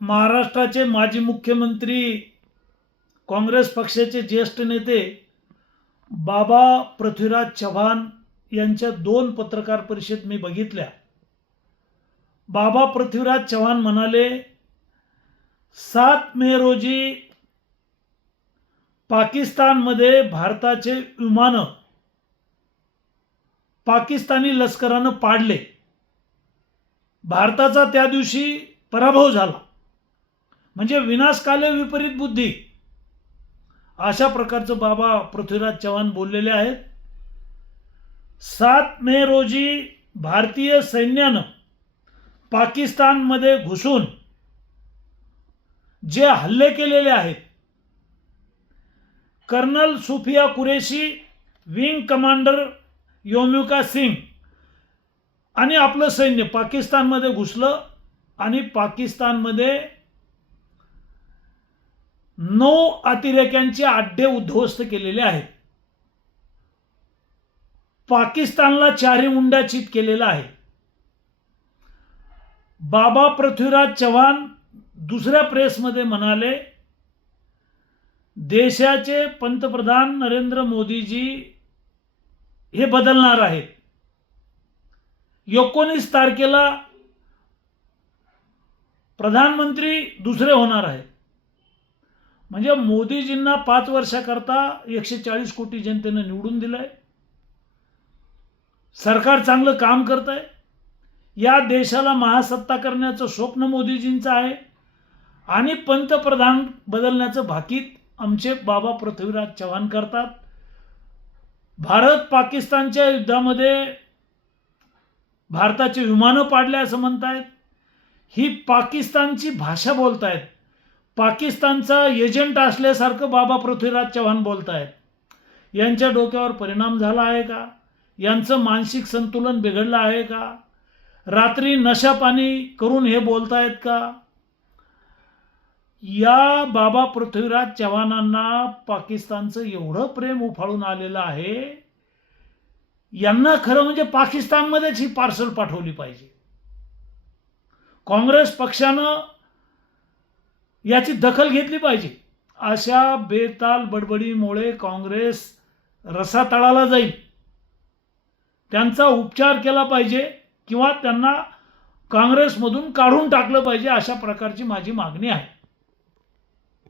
महाराष्ट्राचे माजी मुख्यमंत्री, काँग्रेस पक्षाचे ज्येष्ठ नेते बाबा पृथ्वीराज चव्हाण यांच्या 2 पत्रकार परिषद मी बघितल्या. बाबा पृथ्वीराज चव्हाण म्हणाले, 7 मे रोजी पाकिस्तानमध्ये भारताचे विमानं पाकिस्तानी लष्करानं पाडले. भारताचा त्या दिवशी पराभव झाला. म्हणजे विनाशकाले विपरीत बुद्धी, अशा प्रकारचं बाबा पृथ्वीराज चव्हाण बोललेले आहेत. 7 मे रोजी भारतीय सैन्यानं पाकिस्तानमध्ये घुसून जे हल्ले केलेले आहेत, colonel Sofiya Qureshi, wing commander Vyomika Singh आणि आपलं सैन्य पाकिस्तानमध्ये घुसलं आणि पाकिस्तानमध्ये 9 अतिरेक्यांचे अड्डे उद्ध्वस्त केलेले आहेत. पाकिस्तानला चारी मुंड्याचीत केलेला आहे. बाबा पृथ्वीराज चव्हाण दुसऱ्या प्रेसमध्ये म्हणाले, देशाचे पंतप्रधान नरेंद्र मोदीजी हे बदलणार आहेत. 19 तारखेला प्रधानमंत्री दुसरे होणार आहेत. म्हणजे मोदीजींना 5 वर्षाकरता 140 कोटी जनतेने निवडून दिलंय. सरकार चांगलं काम करत आहे. या देशाला महासत्ता करण्याचं स्वप्न मोदीजींचं आहे आणि पंतप्रधान बदलण्याचं भाकीत आमचे बाबा पृथ्वीराज चव्हाण करतात. भारत पाकिस्तानच्या युद्धामध्ये भारताचे विमानं पाडले असं म्हणतायत. ही पाकिस्तानची भाषा बोलतायत. पाकिस्तानचा एजंट असल्यासारखं बाबा पृथ्वीराज चव्हाण बोलतायत. यांच्या डोक्यावर परिणाम झाला आहे का? यांचं मानसिक संतुलन बिघडलं आहे का? रात्री नशापाणी करून हे बोलतायत का? या बाबा पृथ्वीराज चव्हाणांना पाकिस्तानचं एवढं प्रेम उफाळून आलेलं आहे, यांना खरं म्हणजे पाकिस्तानमध्येच ही पार्सल पाठवली पाहिजे. काँग्रेस पक्षानं याची दखल घेतली पाहिजे. अशा बेताल बडबडीमुळे काँग्रेस रसातळाला जाईल. त्यांचा उपचार केला पाहिजे किंवा त्यांना काँग्रेसमधून काढून टाकलं पाहिजे, अशा प्रकारची माझी मागणी आहे.